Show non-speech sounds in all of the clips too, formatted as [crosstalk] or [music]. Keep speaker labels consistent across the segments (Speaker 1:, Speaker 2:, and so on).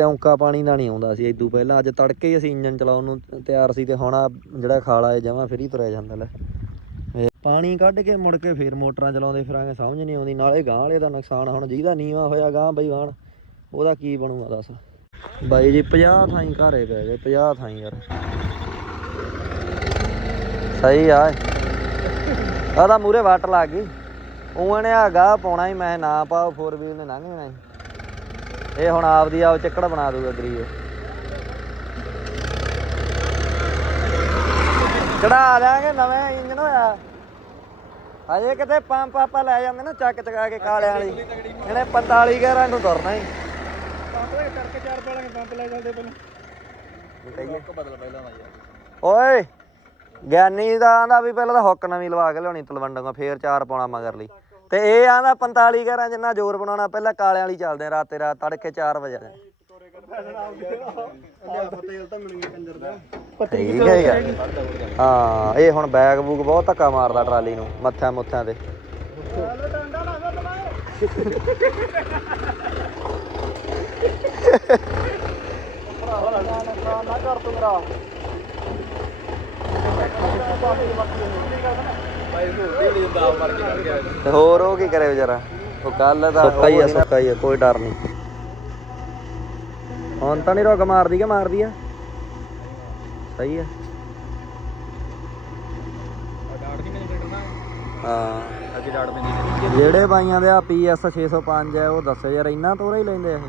Speaker 1: ਆ ਪਾਣੀ ਦਾ ਨਹੀਂ ਆਉਂਦਾ ਸੀ ਇਦੋਂ ਪਹਿਲਾਂ ਅੱਜ ਤੜਕੇ ਹੀ ਅਸੀਂ ਇੰਜਨ ਚਲਾਉਣ ਨੂੰ ਤਿਆਰ ਸੀ ਤੇ ਹੁਣ ਆ ਜਿਹੜਾ ਖਾਲਾ ਹੈ ਜਮਾਂ ਫਿਰ ਤੁਰਿਆ ਜਾਂਦਾ ਲੈ। ਪਾਣੀ ਕੱਢ ਕੇ ਮੁੜ ਕੇ ਫੇਰ ਮੋਟਰਾਂ ਚਲਾਉਂਦੇ ਫਿਰਾਂਗੇ, ਸਮਝ ਨਹੀਂ ਆਉਂਦੀ, ਨਾਲੇ ਗਾਂ ਵਾਲੇ ਦਾ ਨੁਕਸਾਨ ਹੁਣ ਜਿਹਦਾ ਨੀਵਾ ਹੋਇਆ ਗਾਂ ਬਈ ਵਾਣ ਉਹਦਾ ਕੀ ਬਣੂਗਾ ਦੱਸ। ਬਾਈ ਜੀ 50 ਥਾਈਂ ਘਰੇ ਪੈ ਗਏ 50 ਥਾਈਂ ਯਾਰ। ਸਹੀ ਆ ਆਦਾ ਮੂਰੇ ਵਾਟ ਲੱਗ ਗਈ। ਉਹਨਾਂ ਨੇ ਆ ਗਾਹ ਪਾਉਣਾ ਹੀ, ਮੈਂ ਨਾ ਪਾਓ 4 ਵੀਲ ਨੇ ਲੰਘ ਜਾਣਾ ਇਹ ਹੁਣ ਆਪਦੀ ਆਪ ਚੱਕੜ ਬਣਾ ਦੂਗਾ ਗਰੀਬ। ਚੜਾ ਦਿਆਂਗੇ ਨਵੇਂ ਇੰਜਨ ਹੋਇਆ। ਹਜੇ ਕਿਤੇ ਪੰਪ ਆਪਾਂ ਲੈ ਜਾਂਦੇ ਨਾ ਚੱਕ ਚਕਾ ਕੇ ਕਾਲਿਆਂ ਵਾਲੀ। ਇਹਨੇ 45 ਗੇਰਾਂ ਨੂੰ ਤੁਰਨਾ ਹੀ।
Speaker 2: ਪੰਪ ਕਰਕੇ ਚਾਰ ਪਾਲਾਂਗੇ ਪੰਪ ਲੈ ਜਾਂਦੇ ਪਹਿਲਾਂ
Speaker 1: ਬਦਲ ਪਹਿਲਾਂ ਓਏ ਗਿਆਨੀ ਦਾ ਆਂਦਾ ਵੀ ਪਹਿਲਾਂ ਤਾਂ ਹੁੱਕ ਨਵੀਂ ਲਵਾ ਕੇ ਲਿਆਉਣੀ ਤਲਵੰਡੋਂ ਫੇਰ ਚਾਰ ਪਾਉਣਾ ਮਗਰ ਲਈ ਤੇ ਇਹ ਆਂਦਾ 45 ਗੇਰਾਂ ਜਿੰਨਾ ਜ਼ੋਰ ਬਣਾਉਣਾ ਪਹਿਲਾਂ ਕਾਲਿਆਂ ਵਾਲੀ ਚੱਲਦੇ ਆ ਰਾਤੇ ਰਾਤ ਤੜਕੇ 4 ਵਜੇ ਠੀਕ ਹੈ ਯਾਰ। ਹਾਂ ਇਹ ਹੁਣ ਬੈਗ ਬੂਗ ਬਹੁਤ ਧੱਕਾ ਮਾਰਦਾ ਟਰਾਲੀ ਨੂੰ ਮੱਥਿਆਂ ਮੁੱਥਿਆਂ ਤੇ।
Speaker 2: ਨਾ ਕਰ ਤੂੰ ਮੇਰਾ।
Speaker 1: ਤੇ ਹੋਰ ਉਹ ਕੀ ਕਰੇ ਵਿਚਾਰਾ? ਉਹ ਕੱਲ ਦਾ ਸੁੱਕਾ ਹੀ ਆ ਸੁੱਕਾ ਹੀ ਆ ਕੋਈ ਡਰ ਨਹੀਂ। ਹੁਣ ਤਾਂ ਨਹੀਂ ਰੁਕ ਮਾਰਦੀ ਕਿ ਮਾਰਦੀ ਆ? ਸਹੀ ਆ। ਹਾਂ।
Speaker 2: ਅੱਗੇ ਡਾਟ ਪੈਂਦੀ
Speaker 1: ਜਿਹੜੇ ਬਾਈਆਂ ਦੇ ਆ ਪੀਐਸ 605 ਹੈ ਉਹ ਦੱਸੋ ਯਾਰ ਇੰਨਾ ਤੋਰਾ ਹੀ ਲੈਂਦੇ ਆ ਇਹ।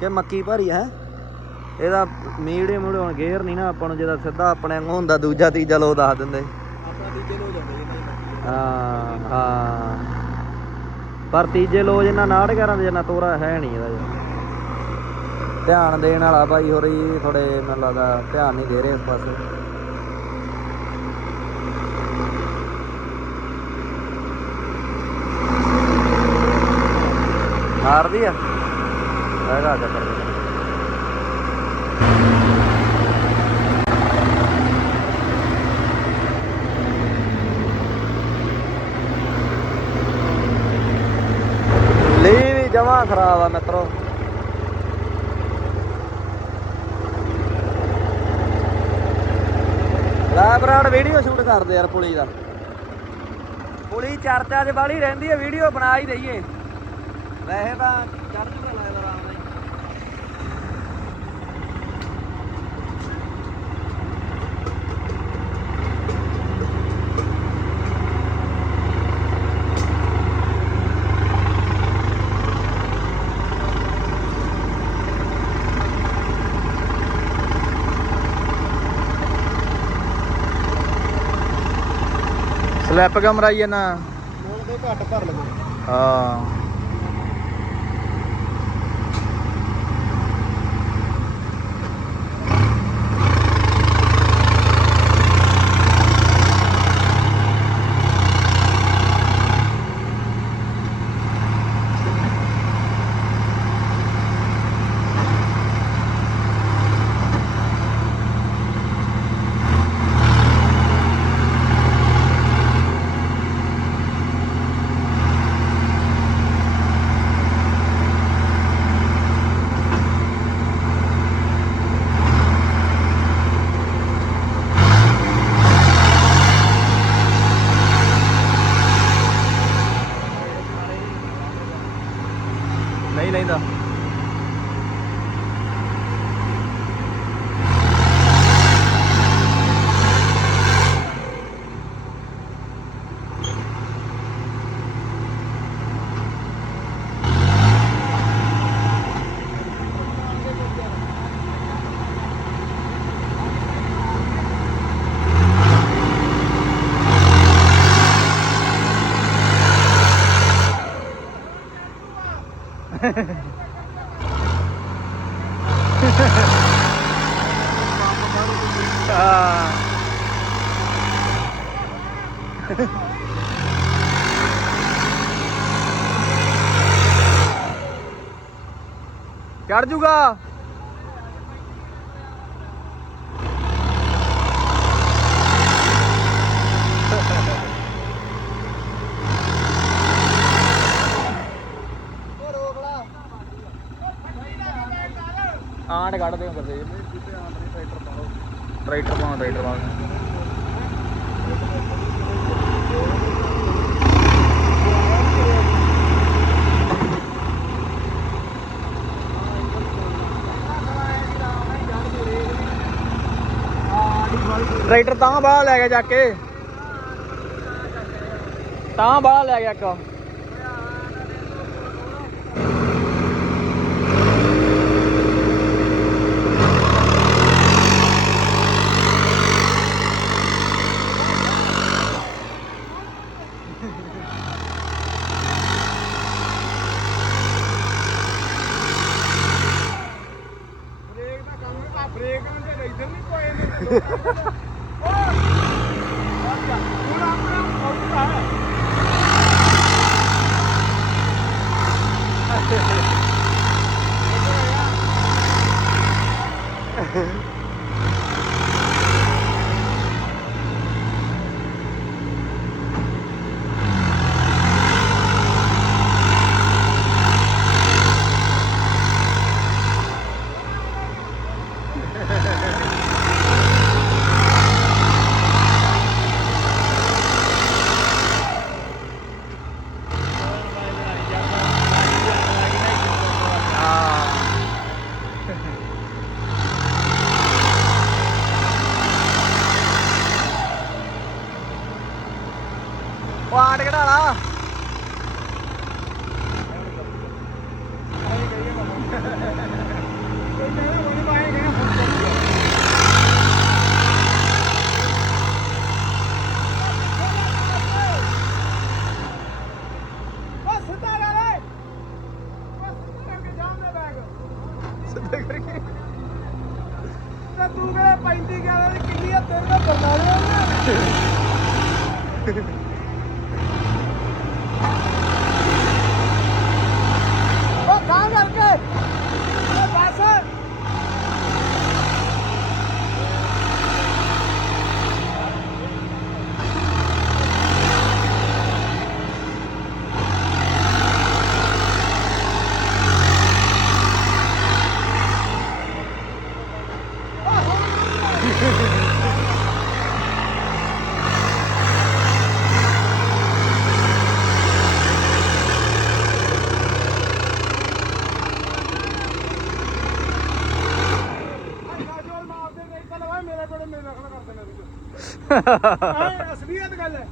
Speaker 1: ਕਿ ਮੱਕੀ ਭਰੀ ਹੈ? ਇਹਦਾ ਮੀਡੀਅਮ ਹੁਣ ਗੇਅਰ ਨਹੀਂ ਨਾ ਆਪਾਂ ਨੂੰ ਜਿਹਦਾ ਸਿੱਧਾ ਆਪਣੇ ਵਾਂਗੂ ਹੁੰਦਾ ਦੂਜਾ ਤੀਜਾ ਲੋ ਦੱਸ ਦਿੰਦੇ
Speaker 2: ਆਪਣਾ ਤੀਜੇ ਲੋ ਜਾਂਦੇ ਜੀ
Speaker 1: ਹਾਂ ਹਾਂ। ਪਰ ਤੀਜੇ ਲੋ ਜਿੰਨਾ 911 ਦੇ ਜਿੰਨਾ ਤੋਰਾ ਹੈ ਨਹੀਂ ਇਹਦਾ ਧਿਆਨ ਦੇਣ ਵਾਲਾ ਭਾਈ ਹੋਰੀ ਥੋੜੇ ਮੈਨੂੰ ਲੱਗਦਾ ਧਿਆਨ ਨਹੀਂ ਦੇ ਰਹੇ ਇਸ ਪਾਸੇ। ਮਾਰਦੀ ਆ। ਹੈਗਾ ਚੱਕਰ ਲਈ ਵੀ ਜਮਾ ਖਰਾਬ ਆ ਮਿੱਤਰੋ। ਲੈ ਬਰਾੜ ਵੀਡੀਓ ਸ਼ੂਟ ਕਰਦੇ ਯਾਰ ਪੁਲੀ ਦਾ। ਪੁਲੀ ਚਰਚਾ 'ਚ ਬਾਲੀ ਰਹਿੰਦੀ ਹੈ ਵੀਡੀਓ ਬਣਾ ਹੀ ਦਈਏ। ਵੈਸੇ ਤਾਂ ਚੜ ਜੂਗਾ ਲੱਗਦਾ
Speaker 2: ਸਲੈਪ ਕਮਰਾਈ ਨਾ? ਮੋਲ ਦੇ ਘੱਟ ਭਰ ਲਗੋ
Speaker 1: ਹਾਂ
Speaker 2: ਨਹੀਂ ਲੈਂਦਾ ਹਾਂ ਚੜ ਜੂਗਾ ਆਂਡ ਕੱਢਦੇ ਹੋ ਕਰਦੇ ਟਰੈਕਟਰ ਪਾਉਂ ਟਰੈਕਟਰ ਪਾਉਂ ਟਰੈਕਟਰ ਤਾਂ ਬਾਹਰ ਲੈ ਗਿਆ ਜਾ ਕੇ। ਤਾਂ ਬਾਹਰ ਲੈ ਗਿਆ ਇੱਕ
Speaker 3: ਬ੍ਰੇਕ ਦਾ ਕੰਮ ਹੈ ਬ੍ਰੇਕ ਨਾਲ ਤੇ ਇਧਰ ਨਹੀਂ ਕੋਏ ਨੇ ਹੁਣ ਆਪਣਾ ਔਖਾ ਹੈ
Speaker 2: ਉਹ ਆਟ ਘਟਾ ਲਾ
Speaker 3: ਉਹ ਸਿੱਧਾ ਕਰ ਓਏ ਉਹ ਸਿੱਧਾ ਕਰਕੇ ਜਾਮ ਦੇ ਬੈਗ
Speaker 2: ਸਿੱਧਾ ਕਰਕੇ
Speaker 3: ਤੇ ਤੂੰ ਕਿਹੜੇ 35 ਗਿਆ ਕਿੰਨੀ ਆ ਤੇਰੇ ਨਾਲ ਬਰਨਾਲੇ ਆਉਂਦੇ ਉਹ ਕਾਂ ਕਰਕੇ ਉਹ ਬਸ ਜੋਰ ਮਾਰਦੇ ਨਹੀਂ ਤਾਂ ਲਵਾ ਮੇਰੇ ਕੋਲ ਮੇਰੇ ਨਾਲ ਖੜਾ ਕਰ ਅਸਲੀਅਤ ਗੱਲ ਹੈ।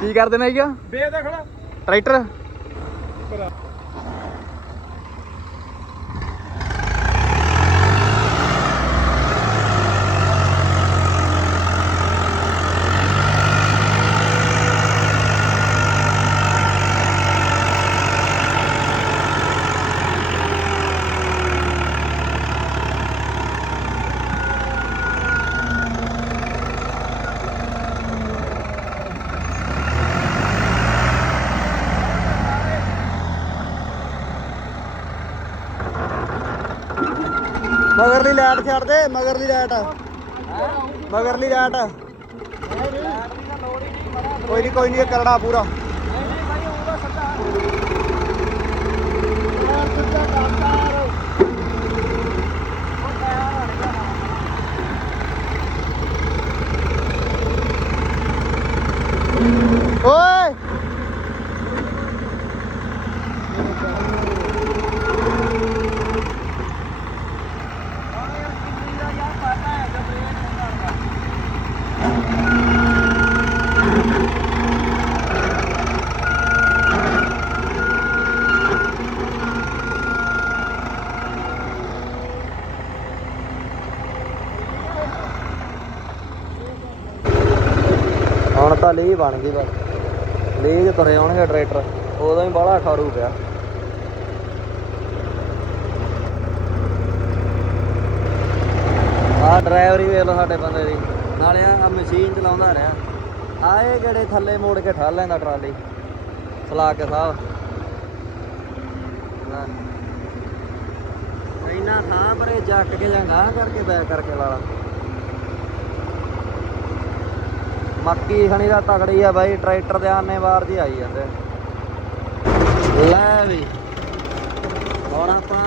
Speaker 2: ਕੀ ਕਰ ਦੇਣਾ ਸੀਗਾ
Speaker 3: ਬੇਦਖਲ।
Speaker 2: ਟਰੈਕਟਰ
Speaker 1: ਮਗਰਲੀ ਲਾਈਟ ਛੱਡ ਦੇ ਮਗਰਲੀ ਲਾਈਟ ਮਗਰਲੀ ਲਾਈਟ ਕੋਈ ਨਹੀਂ ਕੋਈ ਨਹੀਂ ਕਰੜਾ ਪੂਰਾ। ਓਏ ਹੁਣ ਤਾਂ ਲੀ ਬਣ ਗਈ ਬਸ। ਲੀ ਚ ਤੁਰੇ ਆਉਣਗੇ ਟਰੈਕਟਰ। ਉਦੋਂ ਹੀ ਬਾਹਲਾ ਖਾਰੂ ਪਿਆ। ਆਹ ਡਰਾਈਵਰ ਵੇਖ ਲਓ ਸਾਡੇ ਬੰਦੇ ਦੀ। ਨਾਲੇ ਆ ਮਸ਼ੀਨ ਚਲਾਉਂਦਾ ਰਿਹਾ। ਆਏ ਕਿਹੜੇ ਥੱਲੇ ਮੋੜ ਕੇ ਠਾਲ ਲੈਂਦਾ ਟਰਾਲੀ। ਸਲਾ ਕੇ ਸਾਹਿਬ। ਲੈ। ਇੰਨਾ ਥਾਂ ਪਰੇ ਜੱਟ ਕੇ ਜਾਂ ਗਾਂਹ ਕਰਕੇ ਬੈਕ ਕਰਕੇ ਲਾ। ਮੱਕੀ ਖਣੀ ਦਾ ਤਕੜੀ ਆ ਬਾਈ, ਟਰੈਕਟਰ ਦੇ ਆਨੇ ਵਾਰ ਦੀ ਆਈ ਜਾਂਦੇ ਲੈ ਵੀ। ਹੁਣ ਆਪਾਂ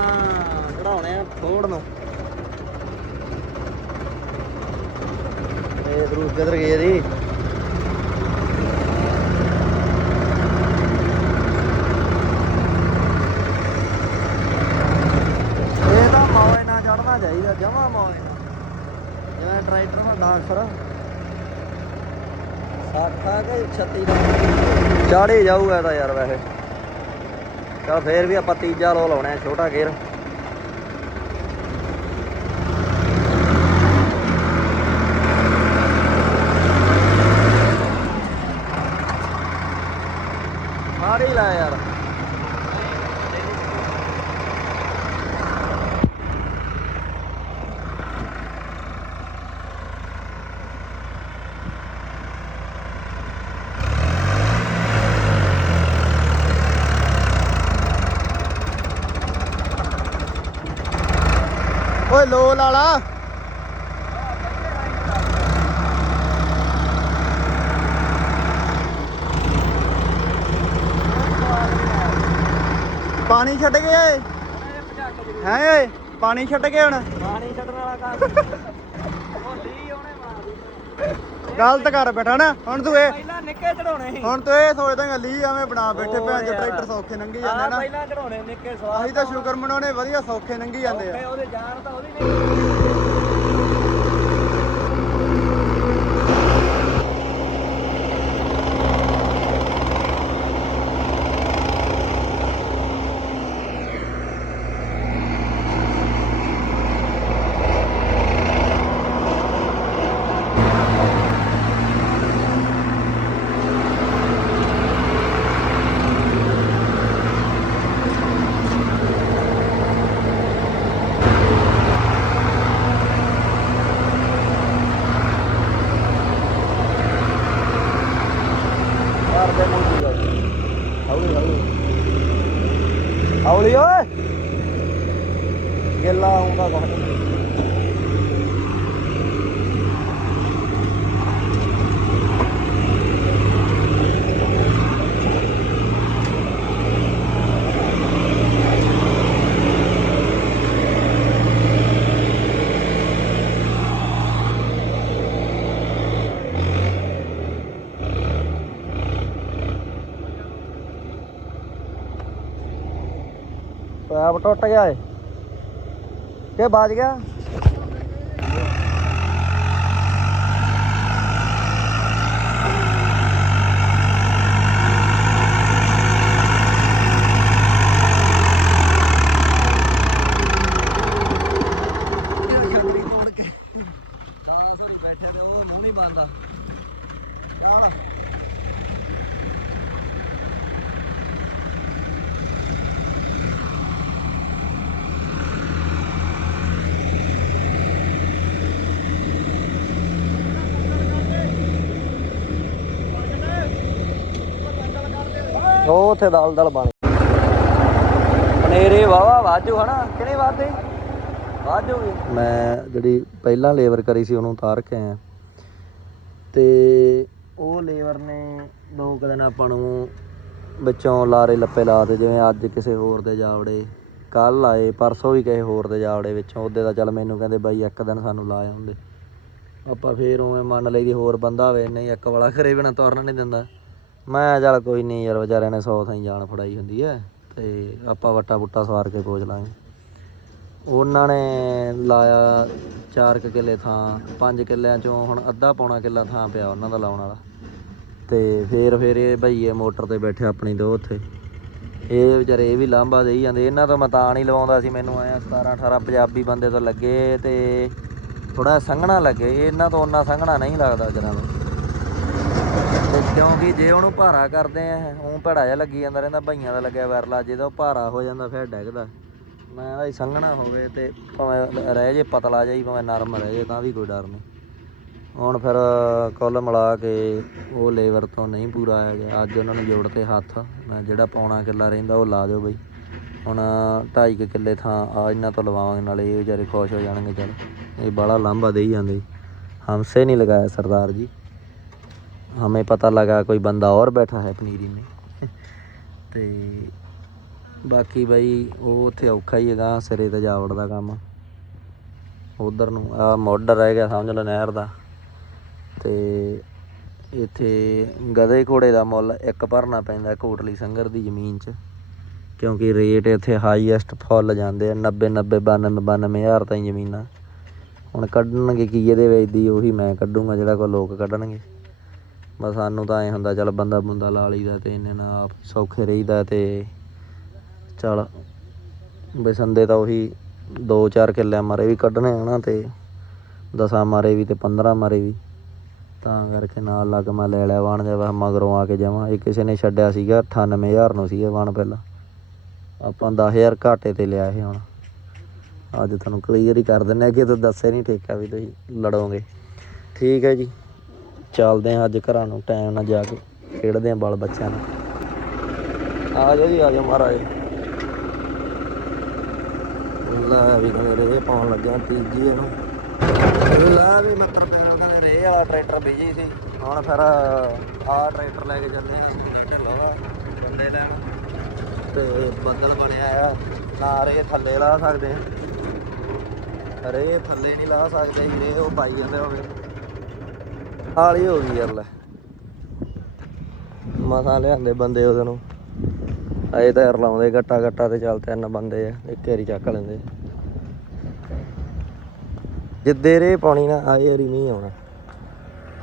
Speaker 1: ਚੜਾਉਣੇ ਆ ਥੋੜ ਨੂੰ। ਇਹ ਗਰੂਪ ਕਿਧਰ ਗਏ ਜੀ। ਇਹ ਤਾਂ ਮੌਏ ਨਾ ਚੜਨਾ ਚਾਹੀਦਾ, ਜਮਾ ਮੌਏ ਜਿਵੇਂ ਟਰੈਕਟਰ ਹੁੰਦਾ ਅਕਸਰ। ਸਾਠਾ ਕੇ 36 ਦਾ ਚਾੜੇ ਜਾਊਗਾ ਤਾਂ ਯਾਰ ਵੈਸੇ। ਚਲ ਫੇਰ ਵੀ ਆਪਾਂ ਤੀਜਾ ਲੋ ਲਾਉਣਾ ਹੈ, ਛੋਟਾ ਗੇਅਰ ਮਾਰੀ ਲਾ ਯਾਰ ਓਏ ਲੋ ਲਾਲਾ ਪਾਣੀ ਛੱਡ ਗਏ ਓਏ ਹੈ ਓਏ ਪਾਣੀ ਛੱਡ ਗਏ ਹੁਣ?
Speaker 2: ਪਾਣੀ ਛੱਡਣ ਵਾਲਾ ਕੰਮ। [laughs]
Speaker 3: ਗਲਤ ਕਰ ਬੈਠਾ ਨਾ। ਹੁਣ ਤੂੰ ਇਹ
Speaker 2: ਸੀ
Speaker 3: ਹੁਣ ਤੂੰ ਇਹ ਸੋਚਦਾ ਕਿ ਲੀ ਐਵੇਂ ਬਣਾ ਬੈਠੇ ਭੈਣ ਜੋ ਟਰੈਕਟਰ ਸੌਖੇ ਲੰਘੀ ਜਾਂਦੇ ਨਾ।
Speaker 2: ਪਹਿਲਾਂ ਚੜਾਉਣੇ ਨਿੱਕੇ ਸਵਾਦ
Speaker 3: ਅਸੀਂ ਤਾਂ ਸ਼ੁਕਰ ਮਨਾਉਣੇ ਵਧੀਆ ਸੌਖੇ ਲੰਘੀ ਜਾਂਦੇ ਆ।
Speaker 2: ਉਹਦੇ ਜਾਨ ਤਾਂ ਉਹਦੀ ਨਹੀਂ
Speaker 1: ਮਾਰ ਦੇ ਮੂੰਹ ਦੀ ਗੱਲ ਹੌਲੀ ਹੌਲੀ ਹੌਲੀ ਓਏ ਗਿੱਲਾ ਆਉਂਦਾ ਬਹੁਤ ਪੈਪ ਟੁੱਟ ਗਿਆ ਏ। ਕਿ ਵੱਜ ਗਿਆ ਛਤਰੀ ਤੋੜ ਕੇ ਸਾਲਾ ਸੋਰੀ ਬੈਠਿਆ ਤੇ ਉਹ ਮੂੰਹ ਨਹੀਂ ਬੰਦਾ ਯਾਰ ਉਹ ਉੱਥੇ ਦਲ ਦਲ ਬਣ ਪਨੇਰੇ ਵਾਵਾ ਵਾਜੂ ਹਨਾ? ਕਿਹਨੇ ਵਾਦੇ ਵਾਜੂ ਮੈਂ ਜਿਹੜੀ ਪਹਿਲਾਂ ਲੇਬਰ ਕਰੀ ਸੀ, ਉਹਨੂੰ ਉਤਾਰ ਕੇ ਆਇਆ। ਤੇ ਉਹ ਲੇਬਰ ਨੇ ਦੋ ਕੁ ਦਿਨ ਆਪਾਂ ਨੂੰ ਵਿੱਚੋਂ ਲਾਰੇ ਲੱਪੇ ਲਾ ਤੇ, ਜਿਵੇਂ ਅੱਜ ਕਿਸੇ ਹੋਰ ਦੇ ਜਾਵੜੇ ਕੱਲ ਆਏ, ਪਰਸੋਂ ਵੀ ਕਿਸੇ ਹੋਰ ਦੇ ਜਾਵੜੇ ਵਿੱਚੋਂ। ਉਹਦੇ ਦਾ ਚੱਲ ਮੈਨੂੰ ਕਹਿੰਦੇ, ਬਾਈ, ਇੱਕ ਦਿਨ ਸਾਨੂੰ ਲਾ ਆਉਂਦੇ। ਆਪਾਂ ਫੇਰ ਉਵੇਂ ਮੰਨ ਲਈ ਦੀ ਹੋਰ ਬੰਦਾ ਹੋਵੇ ਨਹੀਂ, ਇੱਕ ਵਾਲਾ ਘਰੇ ਬਿਨਾ ਤੁਰਨ ਨਹੀਂ ਦਿੰਦਾ। ਮੈਂ ਚੱਲ ਕੋਈ ਨਹੀਂ ਯਾਰ ਵਿਚਾਰਿਆਂ ਨੇ ਸੌ ਥਾਈ ਜਾਨ ਫੜਾਈ ਹੁੰਦੀ ਹੈ ਤੇ ਆਪਾਂ ਵੱਟਾ ਬੁੱਟਾ ਸਵਾਰ ਕੇ ਪੋਚ ਲਾਂਗੇ। ਉਹਨਾਂ ਨੇ ਲਾਇਆ 4 ਕਿੱਲੇ ਥਾਂ 5 ਕਿੱਲਿਆਂ ਚੋਂ ਹੁਣ ਅੱਧਾ ਪੌਣਾ ਕਿੱਲਾ ਥਾਂ ਪਿਆ ਉਹਨਾਂ ਦਾ ਲਾਉਣ ਵਾਲਾ। ਤੇ ਫੇਰ ਫੇਰ ਇਹ ਭਈਏ ਮੋਟਰ ਤੇ ਬੈਠੇ ਆਪਣੀ ਦੋ ਉੱਥੇ। ਇਹ ਵਿਚਾਰੇ ਇਹ ਵੀ ਲਾਂਭਾ ਦੇਈ ਜਾਂਦੇ। ਇਹਨਾਂ ਤੋਂ ਮੈਂ ਤਾਂ ਨਹੀਂ ਲਵਾਉਂਦਾ ਸੀ, ਮੈਨੂੰ ਆਇਆ 17 18 ਪੰਜਾਬੀ ਬੰਦੇ ਤੋਂ ਲੱਗੇ ਤੇ ਥੋੜਾ ਸੰਘਣਾ ਲੱਗੇ। ਇਹਨਾਂ ਤੋਂ ਉਹਨਾਂ ਸੰਘਣਾ ਨਹੀਂ ਲੱਗਦਾ ਜਨਾਂ ਨੂੰ ਕਿਉਂਕਿ ਜੇ ਉਹਨੂੰ ਭਾਰਾ ਕਰਦੇ ਆ ਉਹ ਭੜਾ ਜਿਹਾ ਲੱਗੀ ਜਾਂਦਾ ਰਹਿੰਦਾ, ਭਈਆਂ ਦਾ ਲੱਗਿਆ ਵੈਰਲਾ ਜੇ ਤਾਂ ਉਹ ਭਾਰਾ ਹੋ ਜਾਂਦਾ ਫਿਰ ਡੈਗਦਾ। ਮੈਂ ਭਾਈ ਸੰਘਣਾ ਹੋਵੇ ਤੇ ਭਾਵੇਂ ਰਹਿ ਜੇ, ਪਤਲਾ ਜਾਈ ਭਾਵੇਂ ਨਰਮ ਰਹਿ ਜੇ, ਤਾਂ ਵੀ ਕੋਈ ਡਰ ਨਹੀਂ। ਹੁਣ ਫਿਰ ਕੁੱਲ ਮਿਲਾ ਕੇ ਉਹ ਲੇਬਰ ਤੋਂ ਨਹੀਂ ਪੂਰਾ ਆਇਆ ਗਿਆ। ਅੱਜ ਉਹਨਾਂ ਨੂੰ ਜੋੜ ਤੇ ਹੱਥ, ਮੈਂ ਜਿਹੜਾ ਪੌਣਾ ਕਿੱਲਾ ਰਹਿੰਦਾ, ਉਹ ਲਾ ਦਿਓ ਬਈ। ਹੁਣ 2.5 ਕਿੱਲੇ ਥਾਂ ਆ, ਇਹਨਾਂ ਤੋਂ ਲਵਾਵਾਂਗੇ ਨਾਲੇ ਇਹ ਵਿਚਾਰੇ ਖੁਸ਼ ਹੋ ਜਾਣਗੇ, ਚਲ। ਇਹ ਬਾਲਾ ਲਾਂਭਾ ਦੇਈ ਜਾਂਦੇ। ਹਮਸੇ ਨਹੀਂ ਲਗਾਇਆ ਸਰਦਾਰ ਜੀ। हमें पता लगा कोई बंदा और बैठा है पनीरी में ਤੇ ਬਾਕੀ ਬਈ ਉਹ ਉੱਥੇ ਔਖਾ ਹੀ ਹੈਗਾ ਸਿਰੇ ਤੇ ਜਾਵੜ ਦਾ ਕੰਮ ਉਧਰ ਨੂੰ ਆ ਮੋਢਰ ਰਹਿ ਗਿਆ ਸਮਝ ਲਓ ਨਹਿਰ ਦਾ ਤੇ ਇੱਥੇ ਗਧੇ ਘੋੜੇ ਦਾ ਮੁੱਲ ਇੱਕ ਭਰਨਾ ਪੈਂਦਾ ਕੋਟਲੀ ਸੰਗਰ ਦੀ ਜ਼ਮੀਨ 'ਚ ਕਿਉਂਕਿ ਰੇਟ ਇੱਥੇ ਹਾਈਐਸਟ ਫੁੱਲ ਜਾਂਦੇ ਆ 90 90 92 92 ਹਜ਼ਾਰ ਤਾਈਂ ਜ਼ਮੀਨਾਂ ਹੁਣ ਕੱਢਣਗੇ ਕੀ ਇਹਦੇ ਵਿੱਚ ਦੀ ਉਹੀ ਮੈਂ ਕੱਢੂੰਗਾ ਜਿਹੜਾ ਕੋ ਲੋਕ ਕੱਢਣਗੇ ਬਸ ਸਾਨੂੰ ਤਾਂ ਐ ਹੁੰਦਾ, ਚੱਲ ਬੰਦਾ ਬੰਦਾ ਲਾ ਲਈਦਾ ਤੇ ਇੰਨੇ ਨਾਲ ਆਪ ਸੌਖੇ ਰਹੀਦਾ ਤੇ ਚੱਲ ਬਸੰਦੇ ਤਾਂ ਉਹੀ 2-4 ਕਿੱਲਿਆਂ ਮਾਰੇ ਵੀ ਕੱਢਣੇ ਹਨਾ ਤੇ ਦਸਾਂ ਮਾਰੇ ਵੀ ਤੇ 15 ਮਾਰੇ ਵੀ। ਤਾਂ ਕਰਕੇ ਨਾਲ ਲੱਗ ਮੈਂ ਲੈ ਲਿਆ ਵਣ ਜਿਹਾ ਮਗਰੋਂ ਆ ਕੇ ਜਾਵਾਂ। ਇਹ ਕਿਸੇ ਨੇ ਛੱਡਿਆ ਸੀਗਾ 98000 ਨੂੰ ਸੀ ਇਹ ਵਣ ਪਹਿਲਾਂ। ਆਪਾਂ 10000 ਘਾਟੇ ਤੇ ਲਿਆ ਇਹ ਹੁਣ। ਅੱਜ ਤੁਹਾਨੂੰ ਕਲੀਅਰ ਹੀ ਕਰ ਦਿੰਦੇ ਆ ਕਿ ਤੂੰ ਦੱਸੇ ਨਹੀਂ ਠੇਕਾ ਵੀ ਤੁਸੀਂ ਲੜੋਗੇ। ਠੀਕ ਹੈ ਜੀ। ਚੱਲਦੇ ਹਾਂ ਅੱਜ ਘਰਾਂ ਨੂੰ ਟਾਈਮ ਨਾਲ ਜਾ ਕੇ ਖੇਡਦੇ ਹਾਂ ਬਾਲ ਬੱਚਿਆਂ ਨਾਲ। ਆ ਜਾਓ ਜੀ, ਆ ਜਾਓ ਮਹਾਰਾਜ। ਲੈ ਵੀ ਮੇਰੇ ਪਾਉਣ ਲੱਗਿਆ ਤੀਜੀ ਇਹਨੂੰ। ਲੈ ਵੀ ਮੱਤਰ ਪੈਰ ਉਹਨਾਂ ਦੇ ਰੇਹ ਵਾਲਾ ਟਰੈਕਟਰ ਬਿਜ਼ੀ ਸੀ। ਹੁਣ ਫਿਰ ਆ ਟਰੈਕਟਰ ਲੈ ਕੇ ਚੱਲੇ ਆ ਢਿੱਲੋਂ ਦਾ ਬੰਦੇ ਲੈਣ। ਤੇ ਬੱਦਲ ਬਣਿਆ ਆ। ਨਾ ਰੇ ਥੱਲੇ ਲਾ ਸਕਦੇ ਆ। ਰੇ ਥੱਲੇ ਨਹੀਂ ਲਾ ਸਕਦੇ ਰੇ ਉਹ ਪਾਈ ਜਾਂਦੇ ਹੋਵੇ ਹਾਲੀ ਹੋ ਗਈ ਯਾਰ ਲੈ। ਮਸਾਂ ਲਿਆਂਦੇ ਬੰਦੇ ਉਹਦੇ ਨੂੰ। ਅਜੇ ਤਾਂ ਯਾਰ ਲਾਉਂਦੇ ਗੱਟਾ ਗੱਟਾ ਤੇ ਚੱਲ ਤਿੰਨ ਬੰਦੇ ਆ, ਇੱਕ ਵਾਰੀ ਚੱਕ ਲੈਂਦੇ। ਜਿੱਦੇ ਰੇ ਪਾਣੀ ਨਾ ਆਏ ਵਾਰੀ ਨਹੀਂ ਆਉਣਾ।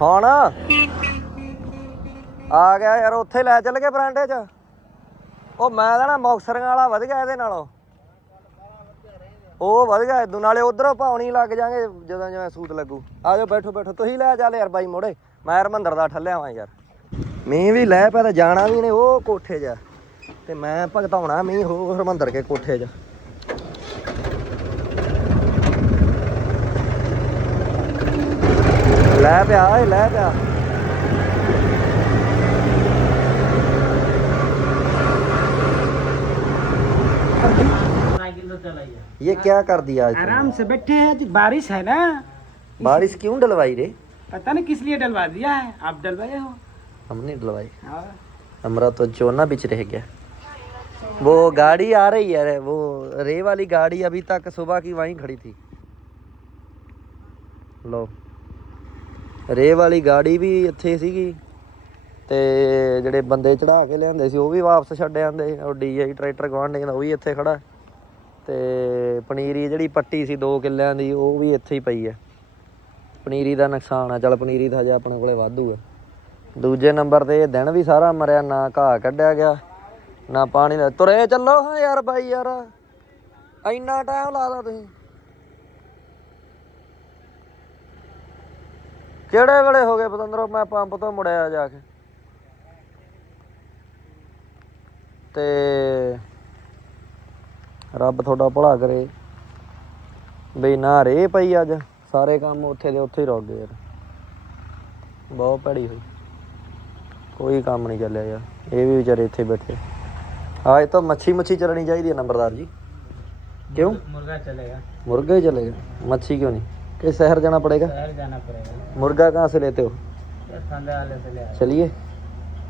Speaker 1: ਹੁਣ ਆ ਗਿਆ ਯਾਰ, ਉੱਥੇ ਲੈ ਚੱਲ ਗਏ ਬਰਾਂਡੇ 'ਚ। ਉਹ ਮੈਂ ਤਾਂ ਨਾ ਮੁਕਸਰੀਆਂ ਵਾਲਾ ਵਧ ਗਿਆ ਇਹਦੇ ਨਾਲੋਂ। ਉਹ ਵਧੀਆ ਇਦੋਂ ਨਾਲੇ ਉਧਰੋਂ ਪਾਉਣੀ ਲੱਗ ਜਾਗੇ ਜਦੋਂ ਜਿਵੇਂ ਸੂਤ ਲੱਗੂ। ਆ ਜਾਓ ਬੈਠੋ ਬੈਠੋ, ਤੁਸੀਂ ਲੈ ਚੱਲ ਯਾਰ ਬਾਈ ਮੋੜੇ। ਮੈਂ ਹਰਮੰਦਰ ਦਾ ਠੱਲਿਆ ਵਾਂ ਯਾਰ। ਮੀਂਹ ਵੀ ਲੈ ਪਿਆ ਤੇ ਜਾਣਾ ਵੀ ਨੇ ਉਹ ਕੋਠੇ 'ਚ ਤੇ ਮੈਂ ਭਗਤਾਉਣਾ ਮੀਂਹ ਹੋ ਹਰਮੰਦਰ ਕੇ ਕੋਠੇ 'ਚ ਲੈ ਪਿਆ, ਓਏ, ਲੈ ਪਿਆ। ये क्या कर दिया आज
Speaker 3: आराम से बैठे हैं जी बारिश है ना
Speaker 1: तुमने? बारिश क्यों डलवाई रे
Speaker 3: पता नहीं किस लिए डलवा दिया है आप डलवाए हो
Speaker 1: हमने डलवाई
Speaker 3: हाँ।
Speaker 1: हमारा तो चोना बिच रह गया वो गाड़ी आ रही है रे, वो रे वाली गाड़ी अभी तक सुबह की वहीं खड़ी थी लो ਰੇ ਵਾਲੀ ਗਾੜੀ ਵੀ ਇੱਥੇ ਸੀਗੀ ਤੇ ਜਿਹੜੇ ਬੰਦੇ ਚੜਾ ਕੇ ਲਿਆਂਦੇ ਸੀ ਉਹ ਵੀ ਵਾਪਸ ਛੱਡ ਜਾਂਦੇ ਉਹ ਡੀਆਈ ਟਰੈਕਟਰ ਗਵਾਂਢੀ ਦਾ ਉਹ ਵੀ ਇੱਥੇ ਖੜਾ ਤੇ ਪਨੀਰੀ ਜਿਹੜੀ ਪੱਟੀ ਸੀ 2 ਕਿੱਲਿਆਂ ਦੀ, ਉਹ ਵੀ ਇੱਥੇ ਹੀ ਪਈ ਹੈ ਪਨੀਰੀ ਦਾ ਨੁਕਸਾਨ ਆ। ਚੱਲ ਪਨੀਰੀ ਤਾਂ ਹਜੇ ਆਪਣੇ ਕੋਲੇ ਵਾਧੂ ਹੈ ਦੂਜੇ ਨੰਬਰ ਤੇ ਇਹ ਦਿਨ ਵੀ ਸਾਰਾ ਮਰਿਆ, ਨਾ ਘਾਹ ਕੱਢਿਆ ਗਿਆ, ਨਾ ਪਾਣੀ ਦਾ। ਤੁਰੇ ਚੱਲੋ ਹਾਂ ਯਾਰ ਬਾਈ ਯਾਰ। ਇੰਨਾ ਟਾਈਮ ਲਾਦਾ ਤੁਸੀਂ। ਕਿਹੜੇ ਵੇਲੇ ਹੋ ਗਏ ਪਤੰਦਰੋ? ਮੈਂ ਪੰਪ ਤੋਂ ਮੁੜਿਆ ਜਾ ਕੇ। ਤੇ ਰੱਬ ਤੁਹਾਡਾ ਭਲਾ ਕਰੇ ਬਈ ਨਾ ਰੇ ਪਈ ਅੱਜ ਸਾਰੇ ਕੰਮ ਉੱਥੇ ਦੇ ਉੱਥੇ ਹੀ ਰੁਕ ਗਏ ਯਾਰ ਬਹੁਤ ਭੈੜੀ ਹੋਈ ਕੋਈ ਕੰਮ ਨਹੀਂ ਚੱਲਿਆ ਯਾਰ ਇਹ ਵੀ ਵਿਚਾਰੇ ਇੱਥੇ ਬੈਠੇ ਅੱਜ ਤਾਂ ਮੱਛੀ ਮੱਛੀ ਚੱਲਣੀ ਚਾਹੀਦੀ ਹੈ ਨੰਬਰਦਾਰ ਜੀ क्यों
Speaker 2: मुर्गा चलेगा
Speaker 1: मुर्गा ही चलेगा मच्छी क्यों नहीं कि शहर जाना पड़ेगा
Speaker 2: शहर जाना पड़ेगा
Speaker 1: मुर्गा कहाँ से लेते हो
Speaker 2: ये ठंडे वाले से ले आया
Speaker 1: चलिए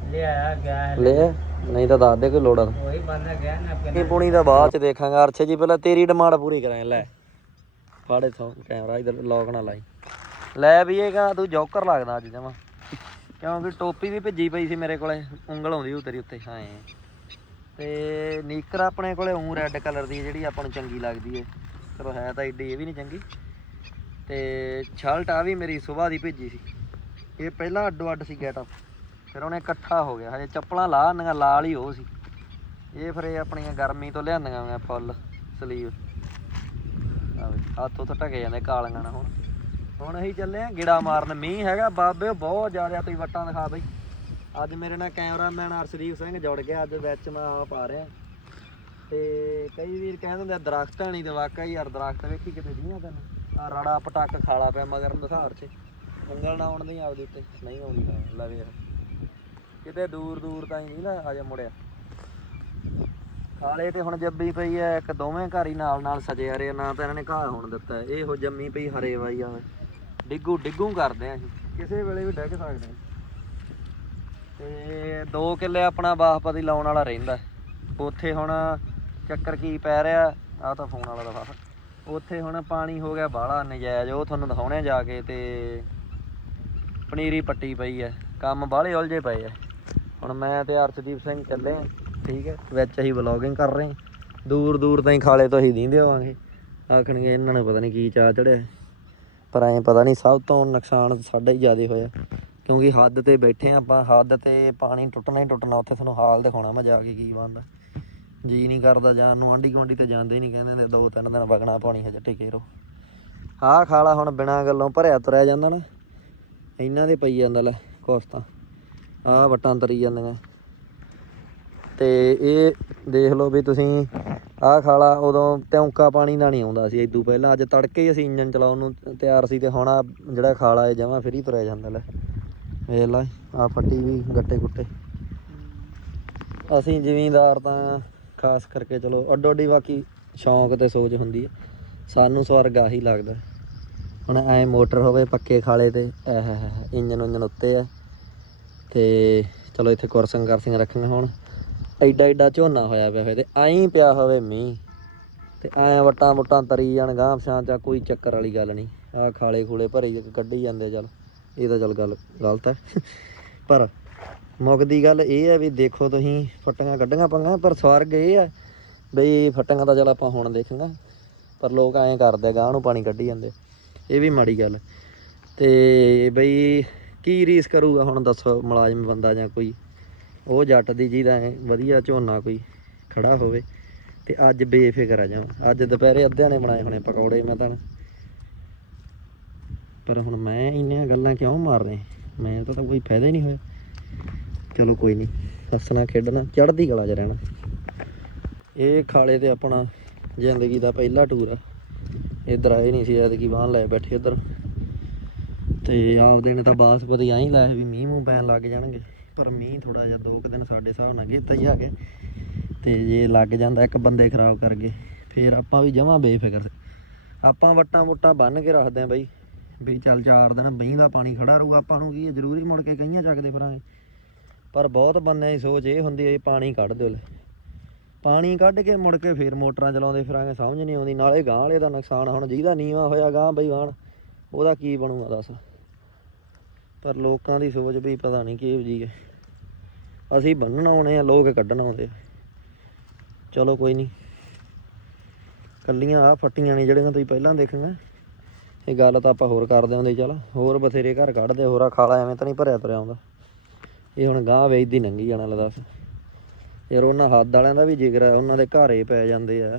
Speaker 2: ले आया गया है
Speaker 1: ले आए? ਨਹੀਂ ਤਾਂ ਦੱਸ ਦੇ ਕੋਈ ਲੋੜ ਆ
Speaker 2: ਉਹੀ ਬੰਦਾ ਗਿਆ ਨਾ
Speaker 1: ਇਹ ਪੁਣੀ ਦਾ ਬਾਅਦ ਚ ਦੇਖਾਂਗਾ ਅਰਛੇ ਜੀ ਪਹਿਲਾਂ ਤੇਰੀ ਡਿਮਾਂਡ ਪੂਰੀ ਕਰਾਂ ਲੈ। ਫਾੜੇ ਤੋਂ ਕੈਮਰਾ ਇਧਰ ਲੌਕ ਨਾ ਲਾਈ। ਲੈ ਵੀ ਇਹ ਕਹਿੰਦਾ ਤੂੰ ਜੋਕਰ ਲੱਗਦਾ ਅੱਜ ਜਮਾ। ਕਿਉਂਕਿ ਟੋਪੀ ਵੀ ਭਿੱਜੀ ਪਈ ਸੀ ਮੇਰੇ ਕੋਲੇ ਉਂਗਲ ਆਉਂਦੀ ਉਹ ਤੇਰੀ ਉੱਤੇ। ਹਾਂ। ਤੇ ਨੀਕਰ ਆਪਣੇ ਕੋਲੇ ਉਹ ਰੈੱਡ ਕਲਰ ਦੀ ਜਿਹੜੀ ਆਪਾਂ ਨੂੰ ਚੰਗੀ ਲੱਗਦੀ ਏ। ਚਲੋ ਹੈ ਤਾਂ ਇੱਡੀ ਇਹ ਵੀ ਨਹੀਂ ਚੰਗੀ। ਤੇ ਸ਼ਰਟ ਆ ਵੀ ਮੇਰੀ ਸਵੇਰ ਦੀ ਭੇਜੀ ਸੀ। ਇਹ ਪਹਿਲਾਂ ਅੱਡੋ ਅੱਡ ਸੀ ਗੈਟਅਪ ਫਿਰ ਉਹਨੇ ਇਕੱਠਾ ਹੋ ਗਿਆ, ਹਜੇ ਚੱਪਲਾਂ ਲਾ ਆਂਦੀਆਂ ਲਾਲ ਹੀ ਉਹ ਸੀ। ਇਹ ਫਿਰ ਇਹ ਆਪਣੀਆਂ ਗਰਮੀ ਤੋਂ ਲਿਆਂਦੀਆਂ ਮੈਂ ਫੁੱਲ, ਸਲੀਵ। ਆਵੇ ਹੱਥ ਉੱਥੇ ਢਕੇ ਜਾਂਦੇ ਕਾਲੀਆਂ ਨਾ ਹੁਣ। ਹੁਣ ਅਸੀਂ ਚੱਲੇ ਆ ਗਿੜਾ ਮਾਰਨ, ਮੀਂਹ ਹੈਗਾ ਬਾਬੇ ਬਹੁਤ ਜ਼ਿਆਦਾ ਤੁਸੀਂ ਵੱਟਾਂ ਦਿਖਾ ਬਈ। ਅੱਜ ਮੇਰੇ ਨਾਲ ਕੈਮਰਾਮੈਨ ਅਰਸ਼ਦੀਪ ਸਿੰਘ ਜੁੜ ਗਿਆ, ਅੱਜ ਵਿੱਚ ਮੈਂ ਆਪ ਆ ਰਿਹਾ। ਤੇ ਕਈ ਵੀਰ ਕਹਿੰਦੇ ਹੁੰਦੇ ਆ, ਦਰਖਤਾਂ ਨਹੀਂ ਤੇ ਵਾਕਈ ਯਾਰ ਦਰਖਤ ਵੇਖੀ ਕਿਤੇ ਦੀਆਂ ਤੈਨੂੰ। ਆ ਰੜਾ ਪਟਾਕ ਖਾਲਾ ਪਿਆ ਮਗਰ ਨਸਾਰ 'ਚ। ਉਂਗਲ ਨਾ ਆਉਣ ਦੀ ਆਪਦੇ ਉੱਤੇ, ਨਹੀਂ ਆਉਂਦੀ ਲੈ ਵੇਖ। ਕਿਤੇ ਦੂਰ ਦੂਰ ਤਾਈਂ ਨਹੀਂ ਨਾ ਅਜੇ ਮੁੜਿਆ। ਖਾਲੇ ਤੇ ਹੁਣ ਜੱਬੀ ਪਈ ਐ, ਇੱਕ ਦੋਵੇਂ ਘਰ ਹੀ ਨਾਲ ਨਾਲ ਸਜੇ ਆ ਰਹੇ ਨਾ ਤਾਂ ਇਹਨਾਂ ਨੇ ਘਾਹ ਹੋਣ ਦਿੱਤਾ ਇਹੋ ਜੰਮੀ ਪਈ ਹਰੇ ਵਾਈ ਆ। ਡਿੱਗੂ ਡਿੱਗੂ ਕਰਦੇ ਆ ਅਸੀਂ। ਕਿਸੇ ਵੇਲੇ ਵੀ ਡਿੱਗ ਸਕਦੇ ਆ। ਤੇ 2 ਕਿੱਲੇ ਆਪਣਾ ਬਾਸਪਤੀ ਲਾਉਣ ਵਾਲਾ ਰਹਿੰਦਾ ਉੱਥੇ ਹੁਣ ਚੱਕਰ ਕੀ ਪੈ ਰਿਹਾ ਆ ਤਾਂ ਫੋਨ ਵਾਲਾ ਦਫਾ ਉੱਥੇ ਹੁਣ ਪਾਣੀ ਹੋ ਗਿਆ ਬਾਹਲਾ ਨਜਾਇਜ਼, ਉਹ ਤੁਹਾਨੂੰ ਦਿਖਾਉਣੇ ਜਾ ਕੇ ਤੇ ਪਨੀਰੀ ਪੱਟੀ ਪਈ ਐ। ਕੰਮ ਬਾਹਲੇ ਉਲਝੇ ਪਏ ਐ। ਹੁਣ ਮੈਂ ਤੇ ਅਰਸ਼ਦੀਪ ਸਿੰਘ ਚੱਲੇ ਠੀਕ ਹੈ, ਵਿੱਚ ਅਸੀਂ ਵਲੌਗਿੰਗ ਕਰ ਰਹੇ ਦੂਰ ਦੂਰ ਤਾਈਂ ਖਾਲੇ ਤੋਂ ਅਸੀਂ ਦੀਂਦੇ ਹੋਵਾਂਗੇ ਆਖਣਗੇ ਇਹਨਾਂ ਨੂੰ ਪਤਾ ਨਹੀਂ ਕੀ ਚਾਹ ਚੜਿਆ। ਪਰ ਐਂ ਪਤਾ ਨਹੀਂ ਸਭ ਤੋਂ ਨੁਕਸਾਨ ਸਾਡਾ ਹੀ ਜ਼ਿਆਦਾ ਹੋਇਆ। ਕਿਉਂਕਿ ਹੱਦ ਤੇ ਬੈਠੇ ਆਂ ਆਪਾਂ, ਹੱਦ ਤੇ ਪਾਣੀ ਟੁੱਟਣਾ ਹੀ ਟੁੱਟਣਾ, ਉੱਥੇ ਤੁਹਾਨੂੰ ਹਾਲ ਦਿਖਾਉਣਾ ਮੈਂ ਜਾ ਕੇ ਕੀ ਬਣਦਾ। ਜੀ ਨਹੀਂ ਕਰਦਾ ਜਾਣ ਨੂੰ, ਆਂਢੀ ਗੁਆਂਢੀ ਤੇ ਜਾਂਦੇ ਨਹੀਂ ਕਹਿੰਦੇ ਨੇ, ਦੋ ਤਿੰਨ ਦਿਨ ਵਗਣਾ ਪਾਣੀ ਹਜੇ ਟਿਕੇ ਰਹੋ। ਆਹ ਖਾਲਾ ਹੁਣ ਬਿਨਾਂ ਗੱਲੋਂ ਭਰਿਆ ਤੁਰਿਆ ਜਾਂਦਾ ਨਾ। ਇਹਨਾਂ ਦੇ ਪਈ ਜਾਂਦਾ ਲੈ, ਕੁਛ ਤਾਂ। ਆਹ ਵਟਾਂ ਤਰੀ ਜਾਂਦੀਆਂ। ਤੇ ਇਹ ਦੇਖ ਲਓ ਵੀ ਤੁਸੀਂ ਆਹ ਖਾਲਾ ਉਦੋਂ ਟੌਂਕਾ ਪਾਣੀ ਦਾ ਨਹੀਂ ਆਉਂਦਾ ਸੀ ਇਦੋਂ ਪਹਿਲਾਂ ਅੱਜ ਤੜਕੇ ਹੀ ਅਸੀਂ ਇੰਜਨ ਚਲਾਉਣ ਨੂੰ ਤਿਆਰ ਸੀ ਤੇ ਹੁਣ ਆਹ ਜਿਹੜਾ ਖਾਲਾ ਹੈ ਜਮਾਂ ਫਰੀ ਤੁਰਿਆ ਜਾਂਦਾ ਲੈ। ਵੇਖ ਲੈ ਆ ਫੱਟੀ ਵੀ ਗੱਟੇ ਗੁੱਟੇ। ਅਸੀਂ ਜ਼ਿਮੀਂਦਾਰ ਤਾਂ ਖਾਸ ਕਰਕੇ ਚਲੋ ਅੱਡੋ ਅੱਡੀ ਬਾਕੀ ਸ਼ੌਂਕ ਤੇ ਸੋਚ ਹੁੰਦੀ ਹੈ ਸਾਨੂੰ ਸਵਰਗ ਆਹੀ ਲੱਗਦਾ। ਹੁਣ ਐ ਮੋਟਰ ਹੋਵੇ ਪੱਕੇ ਖਾਲੇ ਤੇ ਐ ਇੰਜਨ ਉਂਜਨ ਉੱਤੇ ਆ। ਤੇ ਚਲੋ ਇੱਥੇ ਕੁਰਸਨ ਕਰਸੀਆਂ ਰੱਖੀਆਂ ਹੁਣ। ਐਡਾ ਐਡਾ ਝੋਨਾ ਹੋਇਆ ਪਿਆ ਹੋਵੇ ਤੇ ਐਂ ਪਿਆ ਹੋਵੇ ਮੀਂਹ। ਤੇ ਐਂ ਵਟਾਂ ਵਟਾਂ ਤਰੀ ਜਾਣ, ਗਾਂਹ ਪਛਾਂ ਚਾ ਕੋਈ ਚੱਕਰ ਵਾਲੀ ਗੱਲ ਨਹੀਂ। ਆ ਖਾਲੇ ਖੂਲੇ ਭਰੇ ਕੱਢੀ ਜਾਂਦੇ ਚੱਲ। ਇਹ ਤਾਂ ਚੱਲ ਗੱਲ ਗਲਤ ਹੈ। ਪਰ ਮੁੱਕਦੀ ਗੱਲ ਇਹ ਹੈ ਵੀ ਦੇਖੋ ਤੁਸੀਂ, ਫੱਟੀਆਂ ਕੱਢੀਆਂ ਪੰਗਾ ਪਰ ਸਵਰਗ ਇਹ ਹੈ ਬਈ ਫੱਟੀਆਂ ਤਾਂ ਚੱਲ ਆਪਾਂ ਹੁਣ ਦੇਖਾਂਗਾ। ਪਰ ਲੋਕ ਐਂ ਕਰਦੇ ਗਾਂ ਨੂੰ ਪਾਣੀ ਕੱਢੀ ਜਾਂਦੇ। ਇਹ ਵੀ ਮਾੜੀ ਗੱਲ। ਤੇ ਬਈ ਕੀ ਰੀਸ ਕਰੂਗਾ ਹੁਣ ਦੱਸੋ ਮੁਲਾਜ਼ਮ ਬੰਦਾ ਜਾਂ ਕੋਈ? ਉਹ ਜੱਟ ਦੀ ਜਿਹਦਾ ਐਂ ਵਧੀਆ ਝੋਨਾ ਕੋਈ ਖੜਾ ਹੋਵੇ ਤੇ ਅੱਜ ਬੇਫਿਕਰ ਆ ਜਾਵਾਂ। ਅੱਜ ਦੁਪਹਿਰੇ ਅੱਧਿਆਂ ਨੇ ਬਣਾਏ ਹੋਣੇ ਪਕੌੜੇ ਮੈਂ ਤਾਂ। ਪਰ ਹੁਣ ਮੈਂ ਇੰਨੀਆਂ ਗੱਲਾਂ ਕਿਉਂ ਮਾਰ ਰਹੇ? ਮੈਂ ਤਾਂ ਤਾਂ ਕੋਈ ਫਾਇਦਾ ਹੀ ਨਹੀਂ ਹੋਇਆ। ਚਲੋ ਕੋਈ ਨਹੀਂ ਹੱਸਣਾ ਖੇਡਣਾ ਚੜ੍ਹਦੀ ਕਲਾ 'ਚ ਰਹਿਣਾ। ਇਹ ਖਾਲੇ ਤੇ ਆਪਣਾ ਜ਼ਿੰਦਗੀ ਦਾ ਪਹਿਲਾ ਟੂਰ ਆ। ਇੱਧਰ ਆਏ ਨਹੀਂ ਸੀ, ਐਤਕੀ ਬਾਹਨ ਲੈ ਬੈਠੇ ਇੱਧਰ ਤੇ ਆਪਦੇ ਨੇ ਤਾਂ ਬਾਸਪਤੀ ਐਂ ਹੀ ਲਾਇਆ ਵੀ ਮੀਂਹ ਮੂੰਹ ਪੈਣ ਲੱਗ ਜਾਣਗੇ। ਪਰ ਮੀਂਹ ਥੋੜਾ ਜਿਹਾ ਦੋ ਕੁ ਦਿਨ ਸਾਡੇ ਹਿਸਾਬ ਨਾਲ ਗੇਤਾ ਹੀ ਆ ਗਿਆ। ਤੇ ਜੇ ਲੱਗ ਜਾਂਦਾ ਇੱਕ ਬੰਦੇ ਖਰਾਬ ਕਰ ਗਏ ਫੇਰ ਆਪਾਂ ਵੀ ਜਮਾਂ ਬੇਫਿਕਰ ਆਪਾਂ ਵੱਟਾਂ ਵੁੱਟਾਂ ਬੰਨ ਕੇ ਰੱਖਦੇ ਆਂ ਬਈ ਵੀ ਚੱਲ ਚਾਰ ਦਿਨ ਮੀਂਹ ਦਾ ਪਾਣੀ ਖੜਾ ਰਹੂਗਾ ਆਪਾਂ ਨੂੰ ਕੀ ਹੈ, ਜ਼ਰੂਰੀ ਮੁੜ ਕੇ ਕਈਆਂ ਚੱਕਦੇ ਫਿਰਾਂਗੇ। ਪਰ ਬਹੁਤ ਬੰਦਿਆਂ ਦੀ ਸੋਚ ਇਹ ਹੁੰਦੀ ਹੈ ਪਾਣੀ ਕੱਢ ਦਿਓ ਲੈ। ਪਾਣੀ ਕੱਢ ਕੇ ਮੁੜ ਕੇ ਫੇਰ ਮੋਟਰਾਂ ਚਲਾਉਂਦੇ ਫਿਰਾਂਗੇ ਸਮਝ ਨਹੀਂ ਆਉਂਦੀ। ਨਾਲੇ ਗਾਂ ਵਾਲੇ ਦਾ ਨੁਕਸਾਨ ਹੁਣ ਜਿਹਦਾ ਨੀਵਾ ਹੋਇਆ ਗਾਂ ਬਈ ਵਾਣ ਉਹਦਾ ਕੀ ਬਣੂਗਾ ਦੱਸ। ਪਰ ਲੋਕਾਂ ਦੀ ਸੋਚ ਵੀ ਪਤਾ ਨਹੀਂ ਕਿਹੋ ਜੀ ਹੈ। ਅਸੀਂ ਬੰਨਣ ਆਉਣੇ ਆ, ਲੋਕ ਕੱਢਣ ਆਉਂਦੇ ਚਲੋ ਕੋਈ ਨਹੀਂ। ਕੱਲੀਆਂ ਆ ਫੱਟੀਆਂ ਨੇ ਜਿਹੜੀਆਂ ਤੁਸੀਂ ਪਹਿਲਾਂ ਦੇਖੀਆਂ। ਇਹ ਗੱਲ ਤਾਂ ਆਪਾਂ ਹੋਰ ਕਰਦੇ ਹੁੰਦੇ ਚੱਲ। ਹੋਰ ਬਥੇਰੇ ਘਰ ਕੱਢਦੇ ਹੋਰ ਆ ਖਾਲਾ ਐਵੇਂ ਤਾਂ ਨਹੀਂ ਭਰਿਆ ਤੁਰਿਆ ਆਉਂਦਾ। ਇਹ ਹੁਣ ਗਾਂ ਵੇਚਦੀ ਨੰਗੀ ਜਾਣਾ ਲੈ ਦੱਸ ਯਾਰ ਉਹਨਾਂ ਹੱਦ ਵਾਲਿਆਂ ਦਾ ਵੀ ਜਿਗਰ ਹੈ ਉਹਨਾਂ ਦੇ ਘਰੇ ਪੈ ਜਾਂਦੇ ਆ।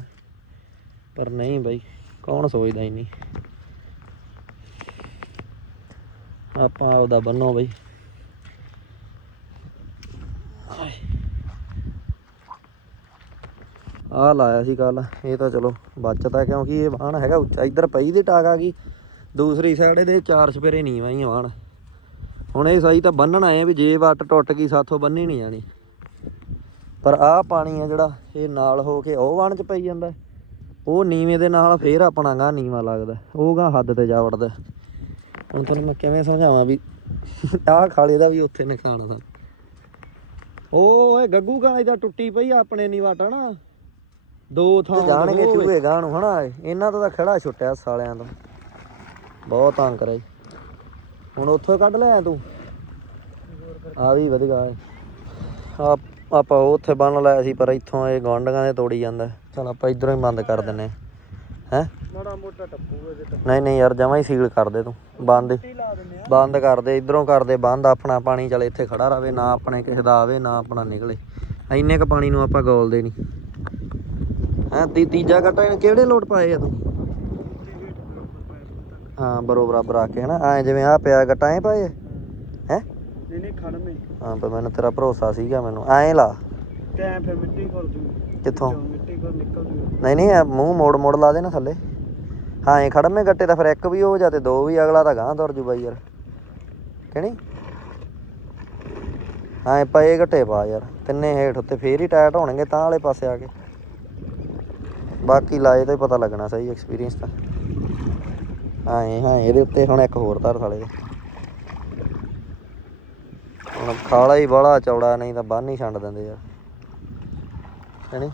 Speaker 1: ਪਰ ਨਹੀਂ ਬਈ, ਕੌਣ ਸੋਚਦਾ ਇੰਨੀ? ਆਪਾਂ ਆਪਦਾ ਬੰਨੋ ਬਈ। ਆ ਲਾਇਆ ਸੀ ਕੱਲ, ਇਹ ਤਾਂ ਚਲੋ ਬਚਦਾ ਕਿਉਂਕਿ ਇਹ ਵਾਹਣ ਹੈਗਾ ਉੱਚਾ, ਇੱਧਰ ਪਈ ਦੇ ਟਾਕ ਆ ਗਈ। ਦੂਸਰੀ ਸਾਈਡ ਇਹਦੇ ਚਾਰ ਸਪੇਰੇ ਨੀਵਾਂ ਹੀ ਆ ਵਾਹਣ। ਹੁਣ ਇਹ ਸਹੀ ਤਾਂ ਬੰਨਣ ਆਏ ਆ ਵੀ ਜੇ ਵੱਟ ਟੁੱਟ ਗਈ ਸਾਥੋਂ ਬੰਨੀ ਨਹੀਂ ਜਾਣੀ। ਪਰ ਆਹ ਪਾਣੀ ਆ ਜਿਹੜਾ, ਇਹ ਨਾਲ ਹੋ ਕੇ ਉਹ ਵਾਹਣ ਚ ਪਈ ਜਾਂਦਾ। ਉਹ ਨੀਵੇਂ ਦੇ ਨਾਲ ਫੇਰ ਆਪਣਾ ਗਾ ਨੀਵਾ ਲੱਗਦਾ। ਉਹ ਗਾ ਹੱਦ ਤੇ ਜਾ ਵੜਦਾ ਹੁਣ ਤੁਹਾਨੂੰ ਮੈਂ ਕਿਵੇਂ ਸਮਝਾਵਾਂ ਵੀ ਆਹ ਖਾਲੇ ਦਾ ਵੀ ਉੱਥੇ ਆ ਉਹ ਓਏ ਗੱਗੂ ਗਾਲੇ ਦਾ ਟੁੱਟੀ ਪਈ ਆ ਆਪਣੇ ਨੀ ਵਾਟਾ ਨਾ। ਦੋ ਥਾਂ ਜਾਣਗੇ ਚੂਹੇ ਗਾਂ ਨੂੰ ਹਨਾ ਇਹਨਾਂ ਤੋਂ ਤਾਂ ਖੜਾ ਛੁੱਟਿਆ ਸਾਲਿਆਂ ਤੋਂ। ਬਹੁਤ ਤੰਗ ਕਰਾਈ। ਹੁਣ ਉੱਥੋਂ ਕੱਢ ਲਿਆ ਤੂੰ। ਆ ਵੀ ਵਧੀਆ ਆ ਆਪਾਂ ਉੱਥੇ ਬੰਨ ਲਾਇਆ ਸੀ ਪਰ ਇੱਥੋਂ ਇਹ ਗਵਾਂਢੀਆਂ ਦੇ ਤੋੜੀ ਜਾਂਦਾ। ਚਲ ਆਪਾਂ ਇਧਰੋਂ ਹੀ ਬੰਦ ਕਰ ਦਿੰਨੇ ਹੈ?
Speaker 3: ਮਾੜਾ ਮੋਟਾ
Speaker 1: ਨਹੀਂ ਨਹੀਂ ਯਾਰ ਜਮਾ ਹੀ ਸੀਲ ਕਰ ਦੇ ਤੂੰ। ਬੰਦ
Speaker 3: ਟੀ ਲਾ ਦਿੰਦੇ ਆ।
Speaker 1: ਬੰਦ ਕਰ ਦੇ ਇਧਰੋਂ ਕਰ ਦੇ ਬੰਦ। ਆਪਣਾ ਪਾਣੀ ਚਲ ਇੱਥੇ ਖੜਾ ਰਵੇ ਨਾ ਆਪਣੇ ਕਿਸੇ ਦਾ ਆਵੇ ਨਾ ਆਪਣਾ ਨਿਕਲੇ। ਇੰਨੇ ਕ ਪਾਣੀ ਨੂੰ ਆਪਾਂ ਗੋਲਦੇ ਨਹੀਂ। ਹੈਂ ਤੀ ਤੀਜਾ ਇਹਨੇ ਕਿਹੜੇ ਲੋਟ ਪਾਏ ਆ ਤੂੰ? ਹਾਂ ਬਰੋ ਬਰਾਬਰ ਆ ਕੇ ਹਨਾ? ਐ ਜਿਵੇਂ ਆ ਪਿਆ ਗਟਾ ਐ ਪਾਏ ਹੈ?
Speaker 3: ਨਹੀਂ ਨਹੀਂ ਖੜਮੇ
Speaker 1: ਹਾਂ ਪਰ ਮੈਨੂੰ ਤੇਰਾ ਭਰੋਸਾ ਸੀਗਾ ਮੈਨੂੰ। ਐਂ ਲਾ।
Speaker 3: ਟਾਈਮ ਫਿਰ ਮਿੱਟੀ ਖੁਰ ਜੂ
Speaker 1: ਕਿੱਥੋਂ? ਨਹੀਂ ਨਹੀਂ ਮੂੰਹ ਮੋੜ ਮੋੜ ਲਾ ਦੇ ਨਾ ਥੱਲੇ। ਹਾਂ, ਇਹ ਖੜਮੇ ਗੱਟੇ ਤਾਂ ਫਿਰ ਇੱਕ ਵੀ ਹੋ ਜਾ ਤੇ ਦੋ ਵੀ, ਅਗਲਾ ਤਾਂ ਗਾਂ ਤੁਰ ਜੂ ਬਾਈ ਯਾਰ। ਕਿਹਣੀ ਹਾਂ, ਇਹ ਪਏ ਗੱਟੇ ਪਾ ਯਾਰ। ਤਿੰਨੇ ਹੇਠ ਉੱਤੇ ਫੇਰ ਹੀ ਟਾਇਟ ਹੋਣਗੇ ਤਾਂ ਵਾਲੇ ਪਾਸੇ ਆ ਕੇ। ਬਾਕੀ ਲਾਏ ਤਾਂ ਹੀ ਪਤਾ ਲੱਗਣਾ ਸਹੀ ਐਕਸਪੀਰੀਅੰਸ ਤਾਂ। ਹਾਂ ਹਾਂ, ਇਹਦੇ ਉੱਤੇ ਹੁਣ ਇੱਕ ਹੋਰ ਧਰ ਸਾਲੇ ਦੇ। ਹੁਣ ਖਾਲਾ ਹੀ ਬੜਾ ਚੌੜਾ, ਨਹੀਂ ਤਾਂ ਬੰਨ ਹੀ ਛੰਡ ਦਿੰਦੇ ਯਾਰ। ਹੈਨੀ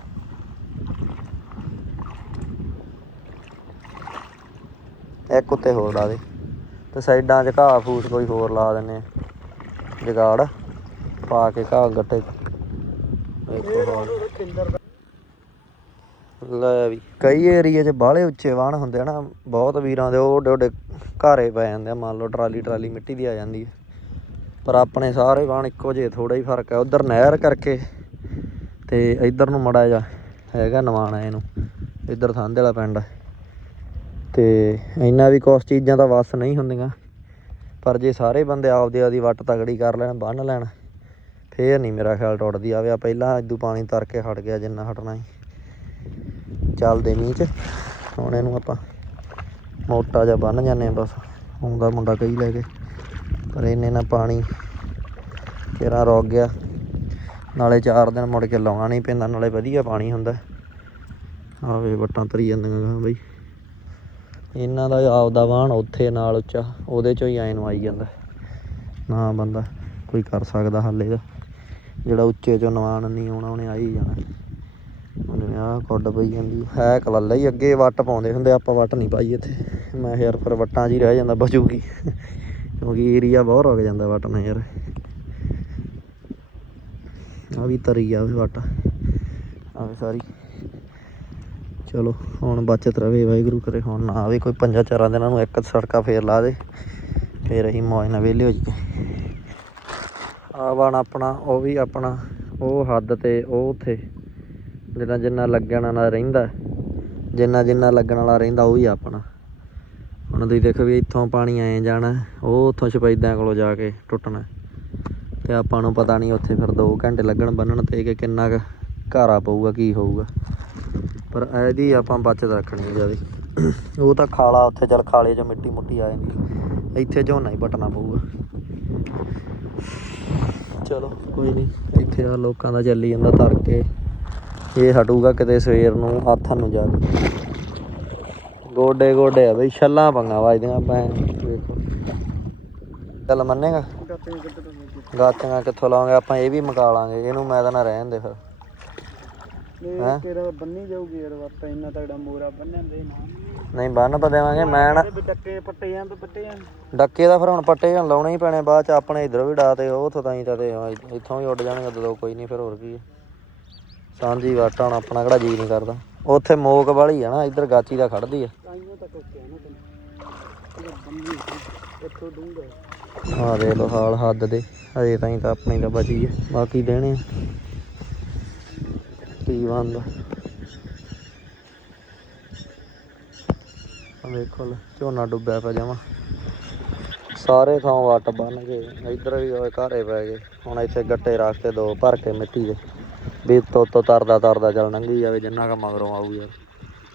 Speaker 1: ਇੱਕ ਉੱਤੇ ਹੋਰ ਲਾ ਦੇ। ਤੇ ਸਾਈਡਾਂ 'ਚ ਘਾਹ ਫੂਸ ਕੋਈ ਹੋਰ ਲਾ ਦਿੰਨੇ ਆ। ਜਗਾੜ ਪਾ ਕੇ ਘਾਹ ਗੱਟੇ ਲੈ ਵੀ, ਕਈ ਏਰੀਏ 'ਚ ਬਾਹਲੇ ਉੱਚੇ ਵਾਹਣ ਹੁੰਦੇ ਆ ਨਾ, ਬਹੁਤ ਵੀਰਾਂ ਦੇ ਉਹ ਓਡੇ ਓਡੇ ਘਾਰੇ ਪੈ ਜਾਂਦੇ ਆ। ਮੰਨ ਲਓ ਟਰਾਲੀ ਟਰਾਲੀ ਮਿੱਟੀ ਦੀ ਆ ਜਾਂਦੀ ਹੈ ਪਰ ਆਪਣੇ ਸਾਰੇ ਵਾਹਣ ਇੱਕੋ ਜਿਹੇ ਥੋੜਾ ਹੀ ਫ਼ਰਕ ਹੈ ਉਧਰ ਨਹਿਰ ਕਰਕੇ ਤੇ ਇੱਧਰ ਨੂੰ ਮੜਾ ਜਾ ਹੈਗਾ ਨਵਾਣਾ ਇਹਨੂੰ। ਇੱਧਰ ਸੰਧ ਵਾਲਾ ਪਿੰਡ। ਤੇ ਇੰਨਾ ਵੀ ਕੁਛ ਚੀਜ਼ਾਂ ਤਾਂ ਵਸ ਨਹੀਂ ਹੁੰਦੀਆਂ। ਪਰ ਜੇ ਸਾਰੇ ਬੰਦੇ ਆਪਦੇ ਆਦੀ ਵੱਟ ਤਗੜੀ ਕਰ ਲੈਣ, ਬੰਨ ਲੈਣ, ਫੇਰ ਨਹੀਂ ਮੇਰਾ ਖਿਆਲ ਟੁੱਟਦੀ, ਆਵੇ ਆ ਪਹਿਲਾਂ ਇਦੂ ਪਾਣੀ ਤਰ ਕੇ ਹਟ ਗਿਆ ਜਿੰਨਾ ਹਟਣਾ ਹੀ ਚੱਲਦੇ ਮੀਂਹ ਚ, ਹੁਣ ਇਹਨੂੰ ਆਪਾਂ ਮੋਟਾ ਜਿਹਾ ਬੰਨ ਜਾਂਦੇ ਆ ਬਸ ਆਉਂਦਾ ਮੁੰਡਾ ਕਈ ਲੈ ਕੇ। ਪਰ ਇਹਨੇ ਨਾ ਪਾਣੀ ਤੇਰਾ ਰੁਕ ਗਿਆ। ਨਾਲੇ 4 ਦਿਨ ਮੁੜ ਕੇ ਲਾਉਣਾ ਨਹੀਂ ਪੈਂਦਾ, ਨਾਲੇ ਵਧੀਆ ਪਾਣੀ ਹੁੰਦਾ। ਆਵੇ ਵੱਟਾਂ ਤਰੀ ਜਾਂਦੀਆਂ ਗਾ ਬਈ। ਇਹਨਾਂ ਦਾ ਆਪਦਾ ਵਾਹਣ ਉੱਥੇ ਨਾਲ ਉੱਚਾ, ਉਹਦੇ ਚੋਂ ਹੀ ਐਂ ਨੂੰ ਆਈ ਜਾਂਦਾ। ਨਾ ਬੰਦਾ ਕੋਈ ਕਰ ਸਕਦਾ ਹੱਲ ਇਹਦਾ ਜਿਹੜਾ ਉੱਚੇ ਚੋਂ ਨਵਾਨ ਨਹੀਂ ਆਉਣਾ, ਉਹਨੇ ਆ ਹੀ ਜਾਣਾ। ਉਹਨੇ ਆ ਕੁੱਡ ਪਈ ਜਾਂਦੀ ਹੈ ਕਲੱਲਾ ਹੀ, ਅੱਗੇ ਵੱਟ ਪਾਉਂਦੇ ਹੁੰਦੇ ਆਪਾਂ ਵੱਟ ਨਹੀਂ ਪਾਈ ਇੱਥੇ। ਮੈਂ ਕਿਹਾ, ਯਾਰ ਫਿਰ ਵੱਟਾਂ 'ਚ ਹੀ ਰਹਿ ਜਾਂਦਾ, ਬਚੂਗੀ। ਕਿਉਂਕਿ ਏਰੀਆ ਬਹੁਤ ਰੁਕ ਜਾਂਦਾ ਵੱਟ ਨਾਲ ਯਾਰ। ਆ ਵੀ ਤਰੀ ਆ ਵੀ ਵੱਟ। ਆ ਵੀ ਸਾਰੀ। ਚਲੋ, ਹੁਣ ਬਚਤ ਰਵੇ, ਵਾਹਿਗੁਰੂ ਕਰੇ, ਹੁਣ ਨਾ ਆਵੇ ਕੋਈ ਪੰਜਾਂ ਚਾਰਾਂ ਦਿਨਾਂ ਨੂੰ, ਇੱਕ ਸੜਕਾ ਫੇਰ ਲਾ ਦੇ, ਫੇਰ ਅਸੀਂ ਮੌਜ ਨਾਲ ਵਿਹਲੇ ਹੋ ਜਾਈਏ। ਆ ਬਣ ਆਪਣਾ, ਉਹ ਵੀ ਆਪਣਾ, ਉਹ ਹੱਦ ਤੇ ਉਹ ਉਥੇ, ਜਿੰਨਾ ਜਿੰਨਾ ਲੱਗਣ ਵਾਲਾ ਰਹਿੰਦਾ, ਜਿੰਨਾ ਜਿੰਨਾ ਲੱਗਣ ਵਾਲਾ ਰਹਿੰਦਾ, ਉਹ ਵੀ ਆਪਣਾ। ਹੁਣ ਤੁਸੀਂ ਦੇਖੋ ਵੀ ਇੱਥੋਂ ਪਾਣੀ ਆਏ ਜਾਣਾ, ਉਹ ਉੱਥੋਂ ਸ਼ਪੈਦਿਆਂ ਕੋਲੋਂ ਜਾ ਕੇ ਟੁੱਟਣਾ। ਤੇ ਆਪਾਂ ਨੂੰ ਪਤਾ ਨਹੀਂ ਉੱਥੇ ਫਿਰ 2 ਘੰਟੇ ਲੱਗਣ ਬੰਨਣ ਤੇ ਕਿ ਕਿੰਨਾ ਕੁ ਘਾਰਾ ਪਊਗਾ, ਕੀ ਹੋਊਗਾ। ਪਰ ਇਹਦੀ ਆਪਾਂ ਬਚਤ ਰੱਖਣੀ ਹੈ ਜ਼ਿਆਦਾ। ਉਹ ਤਾਂ ਖਾਲਾ ਉੱਥੇ ਚੱਲ ਖਾਲੇ 'ਚ ਮਿੱਟੀ ਮੁੱਟੀ ਆ ਜਾਂਦੀ ਇੱਥੇ ਝੋਨਾ ਹੀ ਪਟਣਾ ਪਊਗਾ। ਚਲੋ ਕੋਈ ਨਹੀਂ ਇੱਥੇ ਆ ਲੋਕਾਂ ਦਾ ਚੱਲੀ ਜਾਂਦਾ ਤਰ ਕੇ ਇਹ ਹਟੂਗਾ ਕਿਤੇ ਸਵੇਰ ਨੂੰ ਹੱਥਾਂ ਨੂੰ ਜਾ ਕੇ। ਗੋਡੇ ਗੋਡੇ ਆ ਬਈ ਛੱਲਾਂ ਪੰਗਾ ਵੱਜਦੀਆਂ ਪੈ ਵੇਖੋ। ਚੱਲ ਮੰਨੇਗਾ?
Speaker 3: ਗੱਤੇ
Speaker 1: ਕਿੱਥੋਂ ਲਾਵਾਂਗੇ? ਆਪਾਂ ਇਹ ਵੀ ਮਕਾ ਲਾਂਗੇ ਇਹਨੂੰ ਮੈਂ ਤਾਂ ਨਾ ਰਹਿਣ ਦੇ ਫਿਰ।
Speaker 3: ਬੰਨੀ ਜਾਊਗੀ ਯਾਰ ਵਾਪਾ ਇੰਨਾ ਤਗੜਾ ਮੋਰਾ ਬੰਨਿਆ ਦੇ ਨਾ।
Speaker 1: ਨਹੀਂ ਬੰਨ ਪਾ ਦੇਵਾਂਗੇ ਮੈਂ ਨਾ
Speaker 3: ਵੀ ਡੱਕੇ ਪੱਟੇ ਜਾਂ ਪੱਟੇ ਜਾਂ
Speaker 1: ਡੱਕੇ ਦਾ ਫਿਰ ਹੁਣ ਪੱਟੇ ਹੁਣ ਲਾਉਣੇ ਹੀ ਪੈਣੇ ਬਾਅਦ ਚ ਆਪਣੇ ਇਧਰੋਂ ਵੀ ਡਾ ਤੇ ਉਹ ਉੱਥੋਂ ਤਾਂ ਤੇ ਹਾਂ, ਇੱਥੋਂ ਵੀ ਉੱਡ ਜਾਣਗੇ ਦੋ ਕੋਈ ਨਹੀਂ ਫਿਰ ਹੋਰ ਕੀ ਸਾਂਝੀ ਵਾਟਾ ਹੁਣ ਆਪਣਾ ਕਿਹੜਾ ਜੀ ਨਹੀਂ ਕਰਦਾ। ਉੱਥੇ ਮੋਕ ਵਾਲੀ ਆ ਨਾ ਇੱਧਰ ਗਾਚੀ ਦਾ ਖੜਦੀ ਆ।
Speaker 3: ਆਈਆਂ ਤੱਕ ਓਕੇ ਨਾ ਤੈਨੂੰ। ਇਹ ਬੰਨੀ ਇੱਥੋਂ ਡੂੰਗਾ
Speaker 1: ਆ ਦੇ ਲੋ ਹਾਲ ਹੱਦ ਦੇ। ਹਜੇ ਤਾਈਂ ਤਾਂ ਆਪਣੀ ਤਾਂ ਬਚੀ ਹੈ ਬਾਕੀ ਦੇਣੇ ਆ। ਕੀ ਬੰਦਾ ਆ ਵੇਖੋ ਲੈ, ਝੋਨਾ ਡੁੱਬਿਆ ਪਿਆ ਜਮਾ। ਸਾਰੇ ਥਾਂ ਵੱਟ ਬੰਨ ਗਏ ਇੱਧਰ ਵੀ ਹੋਏ ਘਾਰੇ ਪੈ ਗਏ। ਹੁਣ ਇੱਥੇ ਗੱਟੇ ਰੱਖ ਕੇ ਦੋ, ਭਰ ਕੇ ਮਿੱਟੀ ਦੇ। ਵੀ ਤੋ ਤੋ ਤਰਦਾ ਤਰਦਾ ਚੱਲ ਲੰਘੀ ਜਾਵੇ, ਜਿੰਨਾ ਕ ਮਗਰੋਂ ਆਊ ਯਾਰ।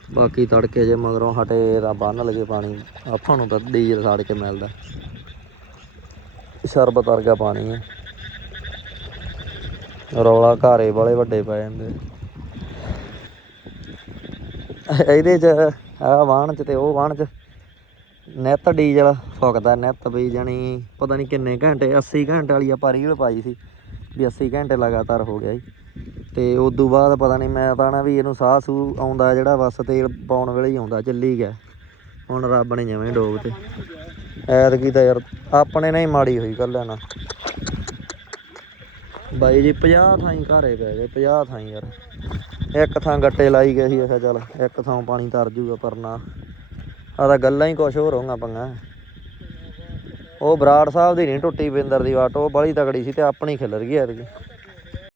Speaker 1: ਬਾਕੀ ਤੜਕੇ ਜੇ ਮਗਰੋਂ ਹਟੇ ਤਾਂ ਬੰਨ ਲਗੇ ਪਾਣੀ। ਆਪਾਂ ਨੂੰ ਤਾਂ ਡੀਜ਼ਲ ਸਾੜ ਕੇ ਮਿਲਦਾ। ਸ਼ਰਬਤ ਵਰਗਾ ਪਾਣੀ ਹੈ ਰੌਲਾ ਘਾਰੇ ਵਾਲੇ ਵੱਡੇ ਪੈ ਜਾਂਦੇ। ਇਹਦੇ ਚ, ਆ ਵਾਹਣ ਚ ਤੇ ਉਹ ਵਾਹਣ ਚ। ਨਿੱਤ ਡੀਜ਼ਲ ਫੁੱਕਦਾ, ਨਿੱਤ ਵੀ ਜਾਣੀ ਪਤਾ ਨਹੀਂ ਕਿੰਨੇ ਘੰਟੇ 80 ਘੰਟੇ ਵਾਲੀ ਆਪਾਂ ਰੀਲ ਪਾਈ ਸੀ ਵੀ 80 ਘੰਟੇ ਲਗਾਤਾਰ ਹੋ ਗਿਆ ਜੀ। ਤੇ ਤੋਂ ਬਾਅਦ ਪਤਾ ਨਹੀਂ ਮੈਂ ਤਾਂ ਨਾ ਵੀ ਇਹਨੂੰ ਸਾਹ ਸੂ ਆਉਂਦਾ ਜਿਹੜਾ ਬਸ ਤੇਲ ਪਾਉਣ ਵੇਲੇ ਹੀ ਆਉਂਦਾ, ਚੱਲੀ ਗਿਆ। ਹੁਣ ਰੱਬ ਨੇ ਜਿਵੇਂ ਡੋਬ ਤੇ। ਐਤਕੀ ਤਾਂ ਯਾਰ ਆਪਣੇ ਨਾਲ ਹੀ ਮਾੜੀ ਹੋਈ ਕੱਲਿਆਂ ਨਾਲ ਬਾਈ ਜੀ 50 ਥਾਈ ਘਰੇ ਪੈ ਗਏ 50 ਥਾਈ ਯਾਰ। ਇੱਕ ਥਾਂ ਗੱਟੇ ਲਾਈ ਗਏ ਸੀ ਅੱਛਾ ਚੱਲ ਇੱਕ ਥਾਂ ਪਾਣੀ ਤਰ ਜੂਗਾ ਪਰ ਨਾ ਆ ਤਾਂ ਗੱਲਾਂ ਹੀ ਕੁਛ ਹੋਰ ਹੋਊਗਾ ਪੰਗਾ। ਉਹ ਬਰਾੜ ਸਾਹਿਬ ਦੀ ਨਹੀਂ ਟੁੱਟੀ ਬਿੰਦਰ ਦੀ ਵਾਟ, ਉਹ ਬੜੀ ਤਕੜੀ ਸੀ ਤੇ ਆਪਣੀ ਖਿਲਰ ਗਈ ਐਤਕੀ।